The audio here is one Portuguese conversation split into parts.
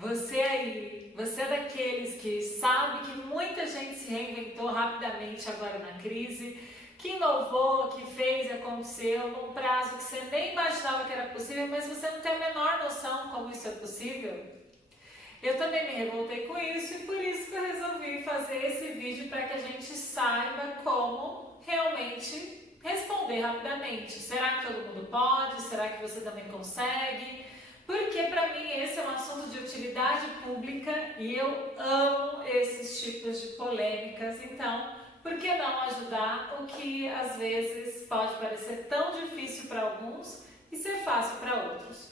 Você aí, você é daqueles que sabe que muita gente se reinventou rapidamente agora na crise, que inovou, que fez e aconteceu num prazo que você nem imaginava que era possível, mas você não tem a menor noção como isso é possível? Eu também me revoltei com isso e por isso que eu resolvi fazer esse vídeo para que a gente saiba como realmente responder rapidamente. Será que todo mundo pode? Será que você também consegue? Porque para mim esse é um assunto de utilidade pública e eu amo esses tipos de polêmicas, então por que não ajudar o que às vezes pode parecer tão difícil para alguns e ser fácil para outros?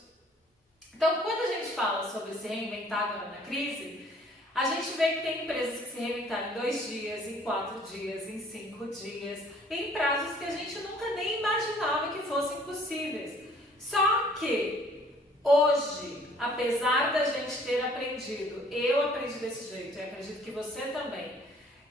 Então, quando a gente fala sobre se reinventar agora na crise, a gente vê que tem empresas que se reinventaram em 2 dias, em 4 dias, em 5 dias, em prazos que a gente nunca nem imaginava que fossem possíveis. Só que hoje, apesar da gente ter aprendido, eu aprendi desse jeito e acredito que você também,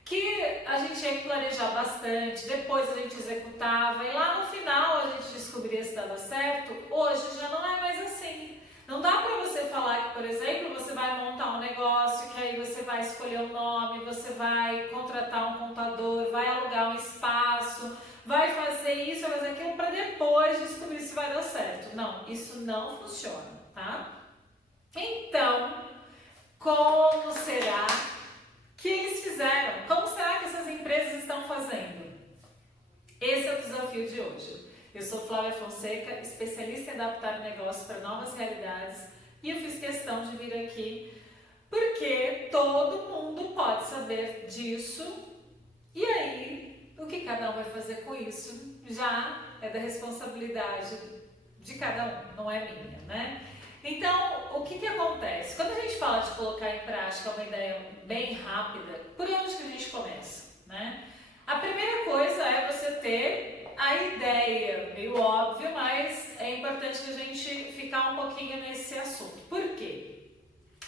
que a gente tinha que planejar bastante, depois a gente executava e lá no final a gente descobria se dava certo, hoje já não é mais assim. Não dá para você falar que, por exemplo, você vai montar um negócio, que aí você vai escolher o nome, você vai contratar um contador, vai alugar um espaço, vai fazer isso, vai fazer aquilo, para depois descobrir se vai dar certo. Não, isso não funciona, tá? Então, como será que eles fizeram? Como será que essas empresas estão fazendo? Esse é o desafio de hoje. Eu sou Flávia Fonseca, especialista em adaptar negócios para novas realidades e eu fiz questão de vir aqui porque todo mundo pode saber disso e aí o que cada um vai fazer com isso já é da responsabilidade de cada um, não é minha, né? Então, o que acontece? Quando a gente fala de colocar em prática uma ideia bem rápida, por onde que a gente começa, né? A primeira coisa é você ter a ideia, meio óbvio, mas é importante que a gente ficar um pouquinho nesse assunto. Por quê?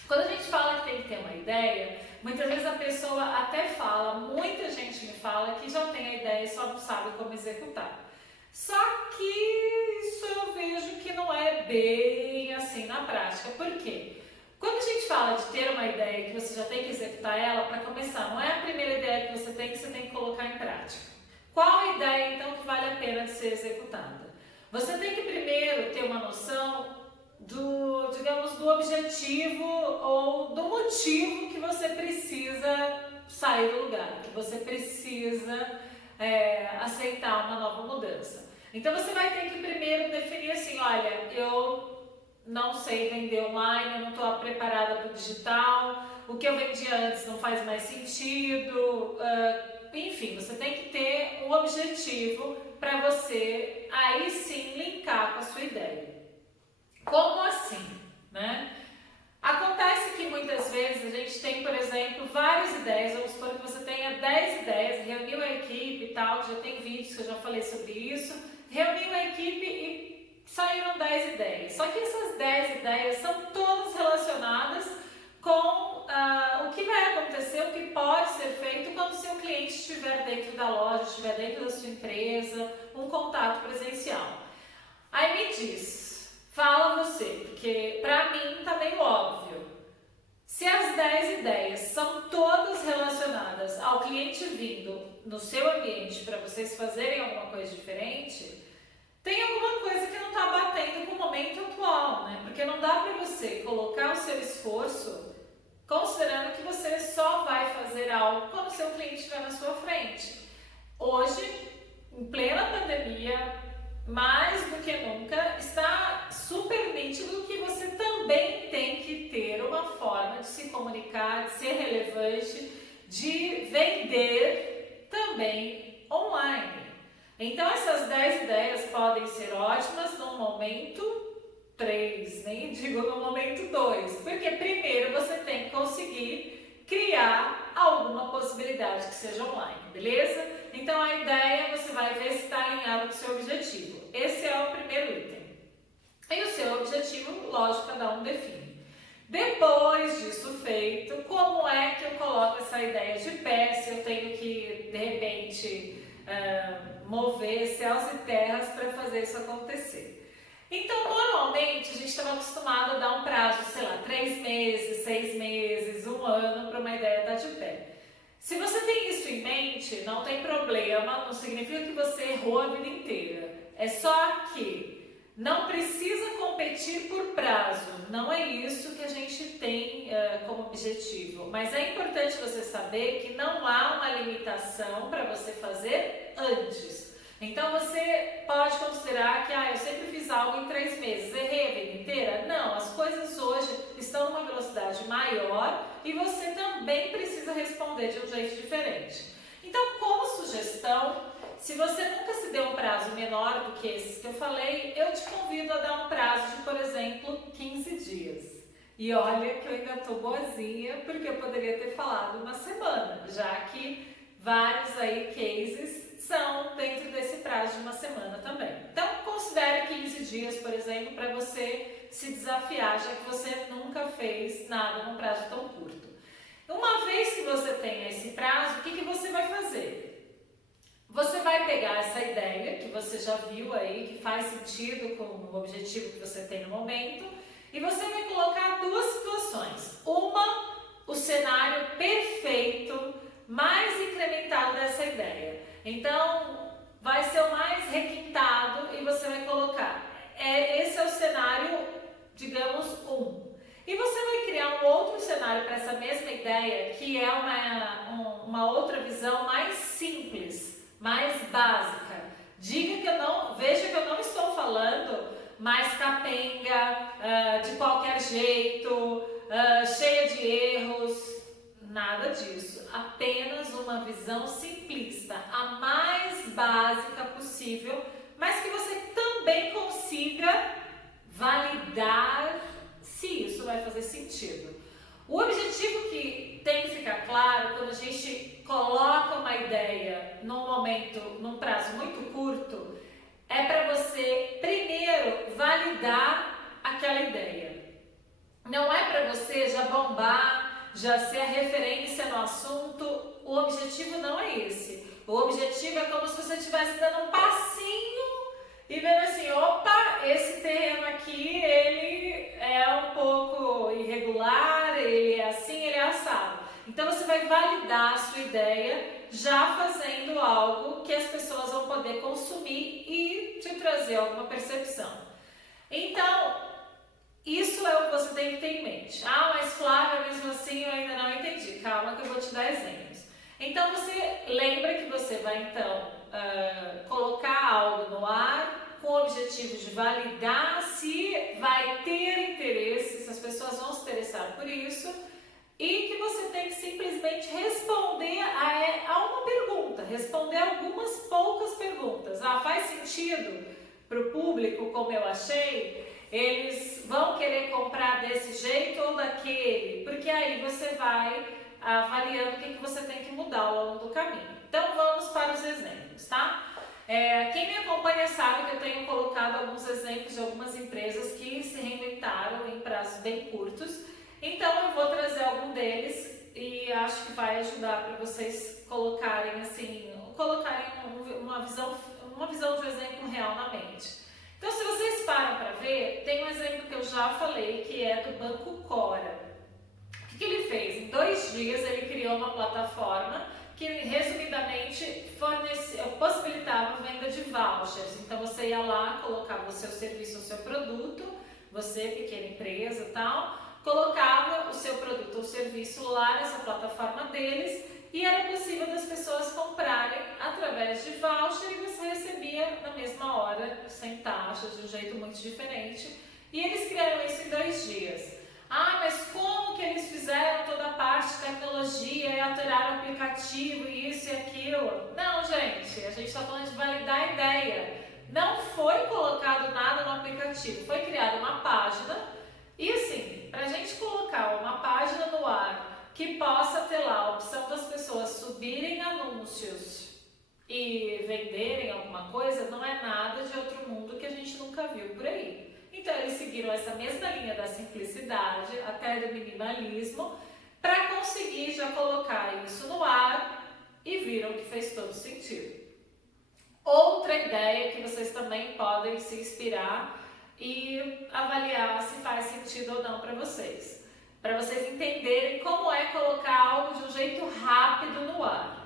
Quando a gente fala que tem que ter uma ideia, muitas vezes a pessoa até fala, muita gente me fala que já tem a ideia e só não sabe como executar. Só que isso eu vejo que não é bem assim na prática. Por quê? Quando a gente fala de ter uma ideia que você já tem que executar ela, para começar, não é a primeira ideia que você tem que colocar em prática. Qual a ideia então que vale a pena de ser executada? Você tem que primeiro ter uma noção do, digamos, do objetivo ou do motivo que você precisa sair do lugar, que você precisa aceitar uma nova mudança. Então você vai ter que primeiro definir assim, olha, eu não sei vender online, eu não estou preparada para o digital, o que eu vendia antes não faz mais sentido, enfim, você tem que ter um objetivo para você aí sim linkar com a sua ideia. Como assim, né? Acontece que muitas vezes a gente tem, por exemplo, várias ideias, vamos supor que você tenha 10 ideias, reuniu a equipe e tal, já tem vídeos que eu já falei sobre isso, reuniu a equipe e saíram 10 ideias. Só que essas 10 ideias são todas relacionadas com o que vai acontecer, o que pode ser feito quando o seu cliente estiver dentro da loja, estiver dentro da sua empresa, um contato presencial. Aí me diz, fala você, porque para mim tá meio óbvio. Se as 10 ideias são todas relacionadas ao cliente vindo no seu ambiente para vocês fazerem alguma coisa diferente, tem alguma coisa que não está batendo com o momento atual, né? Porque não dá para você colocar o seu esforço considerando que você só vai fazer algo quando o seu cliente estiver na sua frente. Hoje, em plena pandemia, mais do que nunca, está super nítido que você também tem que ter uma forma de se comunicar, de ser relevante, de vender também online. Então essas 10 ideias podem ser ótimas no momento 3, nem digo no momento 2, porque primeiro você tem que conseguir criar alguma possibilidade que seja online, beleza? Então a ideia você vai ver se está alinhado com o seu objetivo. Esse é o primeiro item. E o seu objetivo, lógico, cada um define. Depois disso feito, como é que eu coloco essa ideia de pé, se eu tenho que, de repente, mover céus e terras para fazer isso acontecer? Então, normalmente, a gente estava acostumado a dar um prazo, sei lá, 3 meses, 6 meses, 1 ano para uma ideia estar de pé. Se você tem isso em mente, não tem problema, não significa que você errou a vida inteira. É só que não precisa competir por prazo, não é isso que a gente tem como objetivo. Mas é importante você saber que não há uma limitação para você fazer antes. Então você pode considerar que eu sempre fiz algo em 3 meses, errei a vida inteira? Não, as coisas hoje estão numa velocidade maior e você também precisa responder de um jeito diferente. Então, como sugestão, se você nunca se deu um prazo menor do que esses que eu falei, eu te convido a dar um prazo de, por exemplo, 15 dias. E olha que eu ainda estou boazinha, porque eu poderia ter falado uma semana, já que vários aí cases são dentro desse prazo de uma semana também. Então, considere 15 dias, por exemplo, para você se desafiar, já que você nunca fez nada num prazo tão curto. Uma vez que você tem esse prazo, o que você vai fazer? Você vai pegar essa ideia que você já viu aí, que faz sentido com o objetivo que você tem no momento, e você vai colocar 2 situações. Uma, o cenário perfeito, mais incrementado dessa ideia. Então, vai ser o mais requintado e você vai colocar. Esse é o cenário, digamos, 1. E você vai criar um outro cenário para essa mesma ideia, que é uma outra visão mais simples, mais básica. Veja que eu não estou falando mais capenga, de qualquer jeito, cheia de erros. Nada disso, apenas uma visão simplista, a mais básica possível, mas que você também consiga validar se isso vai fazer sentido. O objetivo que tem que ficar claro quando a gente coloca uma ideia num prazo muito curto, é para você primeiro validar aquela ideia. Não é para você já bombar, já ser a referência no assunto. O objetivo não é esse. O objetivo é como se você estivesse dando um passinho e vendo assim, opa, esse terreno aqui, ele é um pouco irregular, ele é assim, ele é assado. Então você vai validar a sua ideia já fazendo algo que as pessoas vão poder consumir e te trazer alguma percepção. Então, isso é o que você tem que ter em mente. Mas Flávia, mesmo assim eu ainda não entendi. Calma que eu vou te dar exemplos. Então você lembra que você vai então colocar algo no ar com o objetivo de validar se vai ter interesse, se as pessoas vão se interessar por isso, e que você tem que simplesmente responder a uma pergunta, responder algumas poucas perguntas. Faz sentido para o público como eu achei? Eles vão querer comprar desse jeito ou daquele? Porque aí você vai avaliando o que você tem que mudar ao longo do caminho. Então vamos para os exemplos, tá? Quem me acompanha sabe que eu tenho colocado alguns exemplos de algumas empresas que se reinventaram em prazos bem curtos. Então eu vou trazer algum deles e acho que vai ajudar para vocês colocarem uma visão de um exemplo real na mente. Então, se vocês param para ver, tem um exemplo que eu já falei, que é do Banco Cora. O que ele fez? Em 2 dias, ele criou uma plataforma que, resumidamente, possibilitava a venda de vouchers. Então, você ia lá, colocava o seu serviço, o seu produto, você, pequena empresa e tal, colocava o seu produto ou serviço lá nessa plataforma deles e era possível das pessoas comprarem através de voucher e você recebia na mesma hora, sem taxas, de um jeito muito diferente. E eles criaram isso em 2 dias. Mas como que eles fizeram toda a parte de tecnologia e alteraram o aplicativo e isso e aquilo? Não, gente, a gente está falando de validar a ideia. Não foi colocado nada no aplicativo, foi criada uma página e assim, para a gente colocar uma página no ar que possa ter lá a opção das pessoas subirem anúncios e venderem alguma coisa, não é nada de outro mundo que a gente nunca viu por aí. Então eles seguiram essa mesma linha da simplicidade, até do minimalismo, para conseguir já colocar isso no ar e viram que fez todo sentido. Outra ideia que vocês também podem se inspirar e avaliar se faz sentido ou não para vocês. para vocês entenderem como é colocar algo de um jeito rápido no ar.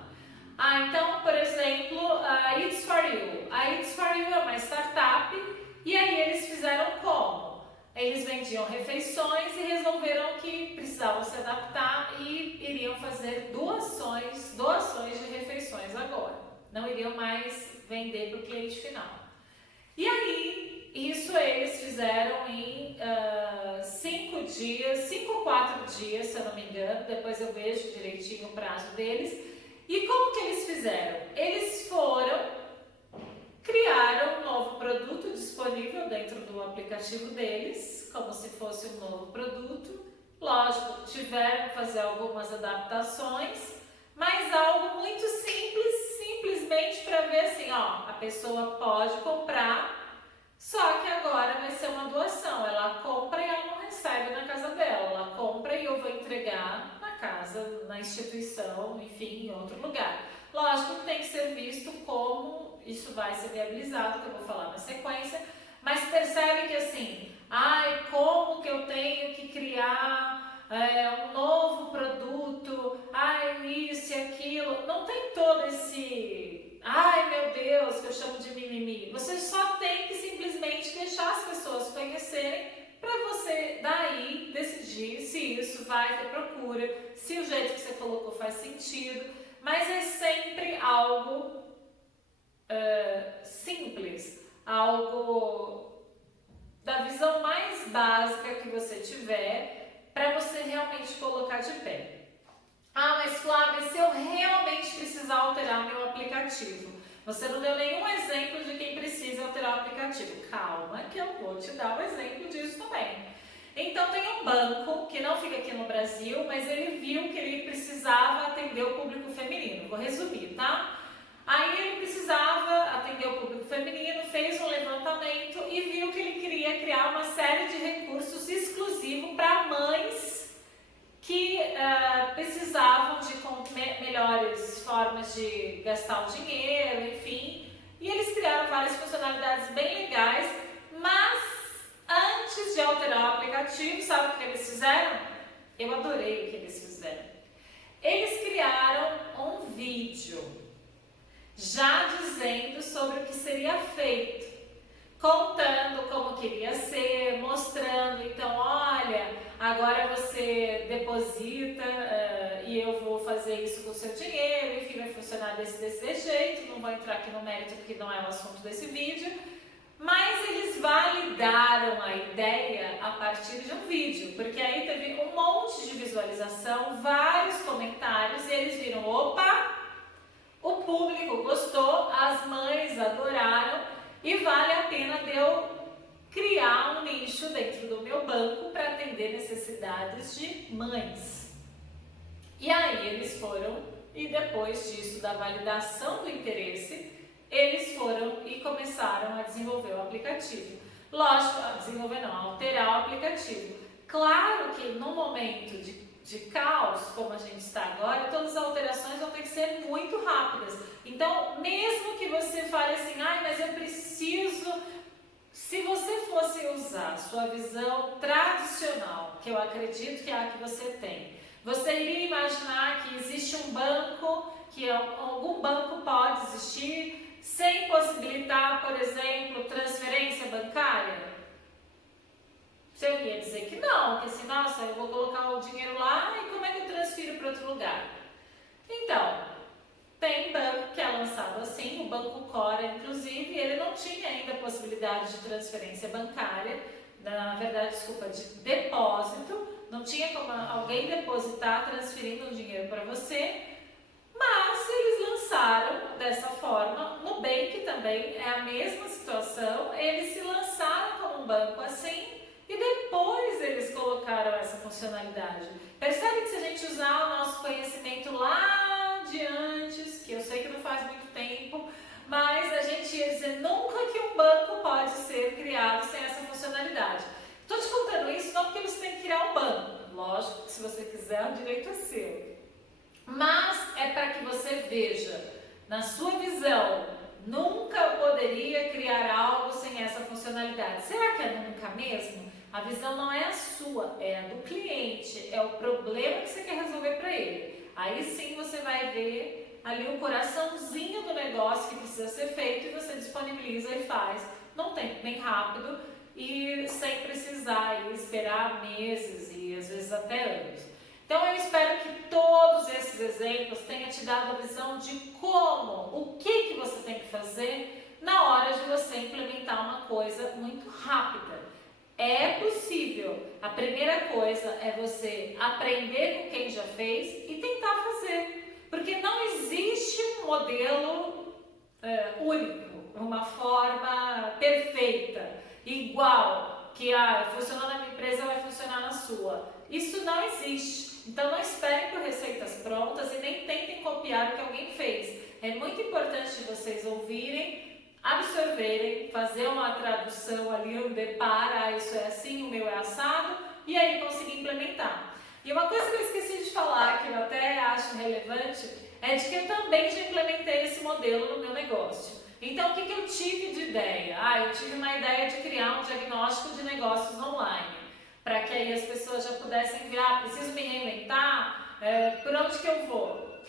Então, por exemplo, a It's For You. A It's For You é uma startup e aí eles fizeram como? Eles vendiam refeições e resolveram que precisavam se adaptar e iriam fazer doações de refeições agora. Não iriam mais vender para o cliente final. E aí, isso eles fizeram em 5 ou 4 dias, se eu não me engano. Depois eu vejo direitinho o prazo deles. E como que eles fizeram? Eles criaram um novo produto disponível dentro do aplicativo deles, como se fosse um novo produto. Lógico, tiveram que fazer algumas adaptações, mas algo muito simples, simplesmente para ver assim, ó, a pessoa pode comprar, só que agora vai ser uma doação. Ela compra e ela não recebe na casa dela, ela compra e eu vou entregar na casa, na instituição, enfim, em outro lugar. Lógico que tem que ser visto como isso vai ser viabilizado, que eu vou falar na sequência, mas percebe que assim, como que eu tenho que criar um novo produto, isso e aquilo, não tem todo esse, meu Deus, que eu chamo de mimimi. Você só tem que simplesmente deixar as pessoas conhecerem para você daí decidir se isso vai ter procura, se o jeito que você colocou faz sentido, mas é sempre algo simples, algo da visão mais básica que você tiver para você realmente colocar de pé. Mas Flávia, se eu realmente precisar alterar meu aplicativo, você não deu nenhum exemplo de quem precisa alterar o aplicativo. Calma que eu vou te dar um exemplo disso também. Então tem um banco que não fica aqui no Brasil, mas ele viu que ele precisava atender o público feminino. Vou resumir, tá? Aí ele precisava atender o público feminino, fez um levantamento e viu que ele queria criar uma série de recursos exclusivos para mães que precisavam de melhores formas de gastar o dinheiro, enfim. E eles criaram várias funcionalidades bem legais, mas antes de alterar o aplicativo, sabe o que eles fizeram? Eu adorei o que eles fizeram. Eles criaram um vídeo já dizendo sobre o que seria feito, contando como queria ser, mostrando, então, olha, agora você deposita e eu vou fazer isso com o seu dinheiro, enfim, vai funcionar desse jeito, não vou entrar aqui no mérito porque não é o assunto desse vídeo, mas eles validaram a ideia a partir de um vídeo, porque aí teve um monte de visualização, vários comentários e eles viram, opa, o público gostou, as mães adoraram e vale a pena de eu criar um nicho dentro do meu banco para atender necessidades de mães. E aí eles foram, e depois disso, da validação do interesse, eles foram e começaram a desenvolver o aplicativo. Lógico, alterar o aplicativo. Claro que no momento de caos, como a gente está agora, todas as alterações vão ter que ser muito rápidas. Então, mesmo que você fale assim, mas eu preciso... Se você fosse usar sua visão tradicional, que eu acredito que é a que você tem, você iria imaginar que existe um banco, que algum banco pode existir, sem possibilitar, por exemplo, transferência bancária? Você ia dizer que não, que assim, nossa, eu vou colocar o dinheiro lá e como é que eu transfiro para outro lugar? Então, tem banco que é lançado assim, o Banco Cora, inclusive, ele não tinha ainda a possibilidade de transferência bancária, de depósito, não tinha como alguém depositar transferindo o dinheiro para você, mas eles lançaram dessa forma. Nubank também é a mesma situação, eles se lançaram como um banco assim, e depois eles colocaram essa funcionalidade. Percebe que se a gente usar o nosso conhecimento lá de antes, que eu sei que não faz muito tempo, mas a gente ia dizer nunca que um banco pode ser criado sem essa funcionalidade. Estou te contando isso não porque você tem que criar um banco. Lógico que se você quiser, o direito é seu. Mas é para que você veja, na sua visão, nunca poderia criar algo sem essa funcionalidade. Será que é nunca mesmo? A visão não é a sua, é a do cliente, é o problema que você quer resolver para ele. Aí sim você vai ver ali o coraçãozinho do negócio que precisa ser feito e você disponibiliza e faz num tempo bem rápido e sem precisar aí esperar meses e às vezes até anos. Então eu espero que todos esses exemplos tenham te dado a visão de como, o que você tem que fazer na hora de você implementar uma coisa muito rápida. É possível. A primeira coisa é você aprender com quem já fez e tentar fazer. Porque não existe um modelo único, uma forma perfeita, igual, que funcionou na minha empresa vai funcionar na sua. Isso não existe. Então não esperem por receitas prontas e nem tentem copiar o que alguém fez. É muito importante vocês ouvirem, absorverem, fazer uma tradução ali, um depara, isso é assim, o meu é assado, e aí conseguir implementar. E uma coisa que eu esqueci de falar, que eu até acho relevante, é de que eu também já implementei esse modelo no meu negócio. Então, o que eu tive de ideia? Eu tive uma ideia de criar um diagnóstico de negócios online, para que aí as pessoas já pudessem ver, preciso me reinventar, por onde que eu vou?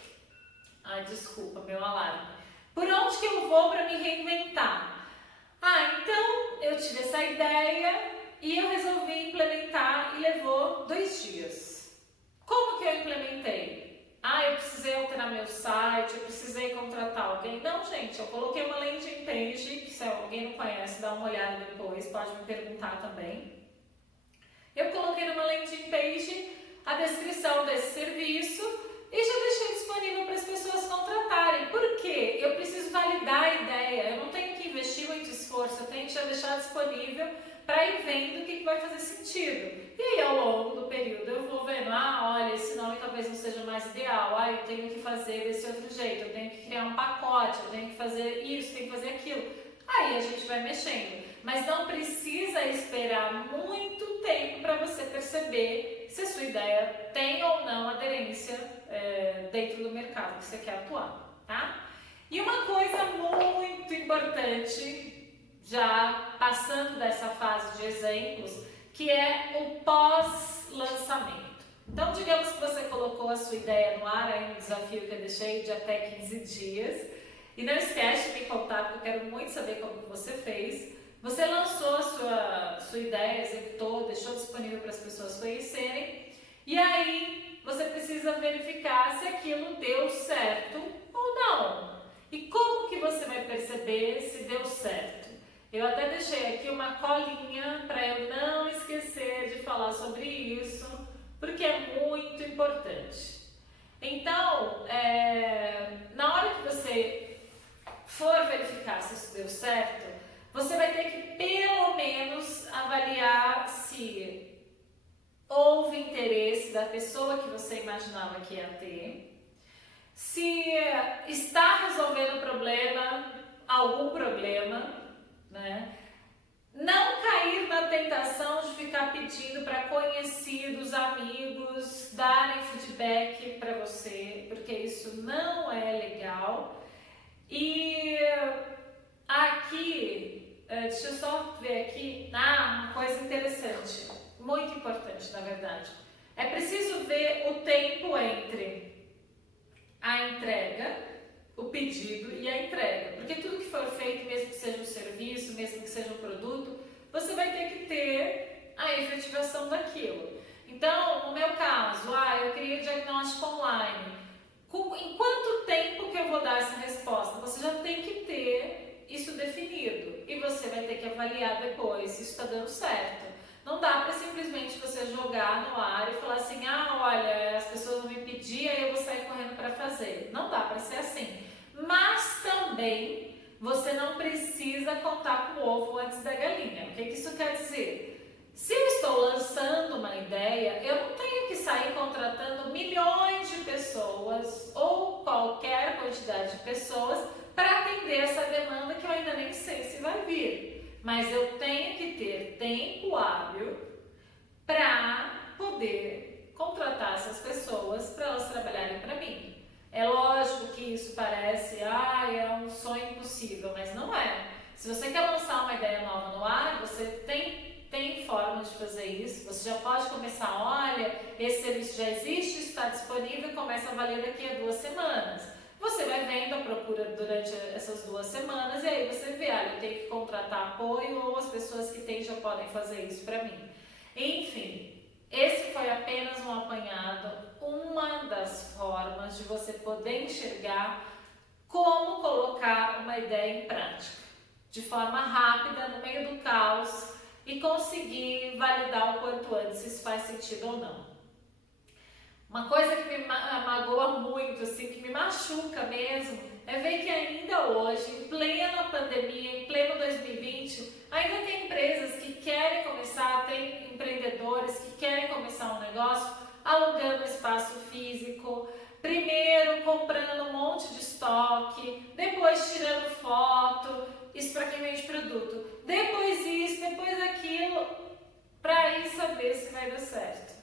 Desculpa, meu alarme. Por onde que eu vou para me reinventar? Então eu tive essa ideia e eu resolvi implementar e levou 2 dias. Como que eu implementei? Eu precisei alterar meu site, eu precisei contratar alguém. Não, gente, eu coloquei uma landing page, que se alguém não conhece, dá uma olhada depois, pode me perguntar também. Eu coloquei numa landing page a descrição desse serviço e já deixei disponível para as pessoas contratarem. Por quê? Eu preciso validar a ideia, eu não tenho que investir muito esforço, eu tenho que já deixar disponível para ir vendo o que vai fazer sentido. E aí, ao longo do período, eu vou vendo, olha, esse nome talvez não seja mais ideal, eu tenho que fazer desse outro jeito, eu tenho que criar um pacote, eu tenho que fazer isso, tenho que fazer aquilo. Aí a gente vai mexendo. Mas não precisa esperar muito tempo para você perceber se a sua ideia tem ou não aderência dentro do mercado que você quer atuar, tá? E uma coisa muito importante, já passando dessa fase de exemplos, que é o pós-lançamento. Então, digamos que você colocou a sua ideia no ar, aí um desafio que eu deixei de até 15 dias, e não esquece de me contar, porque eu quero muito saber como você fez. Você lançou a sua ideia, executou, deixou disponível para as pessoas conhecerem, e aí você precisa verificar se aquilo deu certo ou não. E como que você vai perceber se deu certo? Eu até deixei aqui uma colinha para eu não esquecer de falar sobre isso, porque é muito importante. Então, na hora que você for verificar se isso deu certo, você vai ter que pelo menos avaliar se houve interesse da pessoa que você imaginava que ia ter, se está resolvendo algum problema, né? Não cair na tentação de ficar pedindo para conhecidos, amigos, darem feedback para você, porque isso não é legal. E aqui, deixa eu só ver aqui, uma coisa interessante, muito importante na verdade. É preciso ver o tempo entre a entrega, o pedido e a entrega. Porque tudo que for feito, mesmo que seja um serviço, mesmo que seja um produto, você vai ter que ter a efetivação daquilo. Então, no meu caso, eu criei diagnóstico online. Em quanto tempo que eu vou dar essa resposta? Você já tem que ter isso definido e você vai ter que avaliar depois se isso está dando certo. Não dá para simplesmente você jogar no ar e falar assim, olha, as pessoas vão me pedir, aí eu vou sair correndo para fazer. Não dá para ser assim. Mas também você não precisa contar com o ovo antes da galinha. O que isso quer dizer? Se eu estou lançando uma ideia, eu não tenho que sair contratando milhões de pessoas ou qualquer quantidade de pessoas para atender essa demanda que eu ainda nem sei se vai vir. Mas eu tenho que ter tempo hábil para poder contratar essas pessoas para elas trabalharem para mim. É lógico que isso parece, é um sonho impossível, mas não é. Se você quer lançar uma ideia nova no ar, você tem tem formas de fazer isso. Você já pode começar, olha, esse serviço já existe, está disponível, começa a valer daqui a 2 semanas. Você vai vendo a procura durante essas 2 semanas e aí você vê, olha, eu tenho que contratar apoio ou as pessoas que têm já podem fazer isso para mim. Enfim, esse foi apenas um apanhado, uma das formas de você poder enxergar como colocar uma ideia em prática, de forma rápida, no meio do caos, e conseguir validar o quanto antes se isso faz sentido ou não. Uma coisa que me magoa muito, assim, que me machuca mesmo, é ver que ainda hoje, em plena pandemia, em pleno 2020, ainda tem empresas que querem começar, tem empreendedores que querem começar um negócio alugando espaço físico, primeiro comprando um monte de estoque, depois tirando foto, isso para quem vende produto, depois isso, depois aquilo, para ir saber se vai dar certo.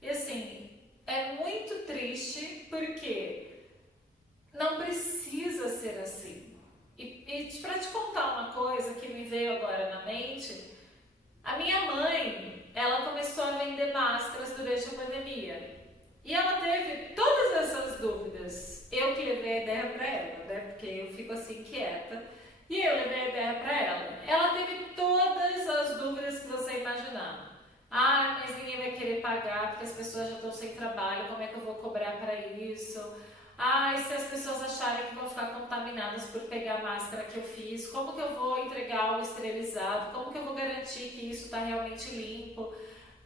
E assim, é muito triste porque não precisa ser assim. E para te contar uma coisa que me veio agora na mente, a minha mãe, ela começou a vender máscaras durante a pandemia. E ela teve todas essas dúvidas. Eu que levei a ideia para ela, né? Porque eu fico assim quieta. E eu levei a ideia para ela. Ela teve todas as dúvidas que você imaginar. Ah, mas ninguém vai querer pagar porque as pessoas já estão sem trabalho, como é que eu vou cobrar para isso? Ah, e se as pessoas acharem que vão ficar contaminadas por pegar a máscara que eu fiz, como que eu vou entregar algo esterilizado? Como que eu vou garantir que isso está realmente limpo?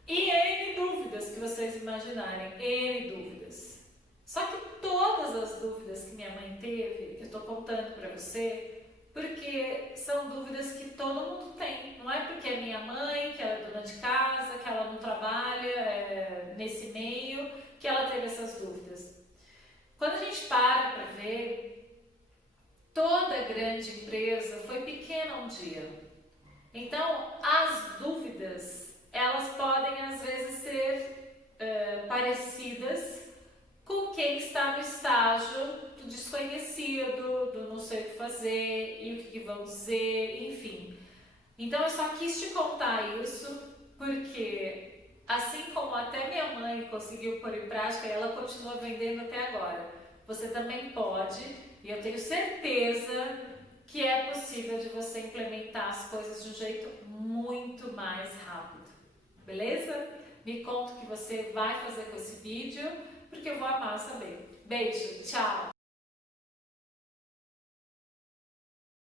E N dúvidas que vocês imaginarem, N dúvidas. Só que todas as dúvidas que minha mãe teve, eu estou contando para você, porque são dúvidas que todo mundo tem. Não é porque é minha mãe, que ela é dona de casa, que ela não trabalha nesse meio, que ela teve essas dúvidas. Quando a gente para ver, toda grande empresa foi pequena um dia. Então, as dúvidas, elas podem às vezes ser parecidas com quem está no estágio do desconhecido, do não sei o que fazer e o que vão dizer, enfim. Então eu só quis te contar isso porque, assim como até minha mãe conseguiu pôr em prática e ela continua vendendo até agora, você também pode, e eu tenho certeza que é possível de você implementar as coisas de um jeito muito mais rápido. Beleza? Me conta o que você vai fazer com esse vídeo, porque eu vou amar saber. Beijo, tchau!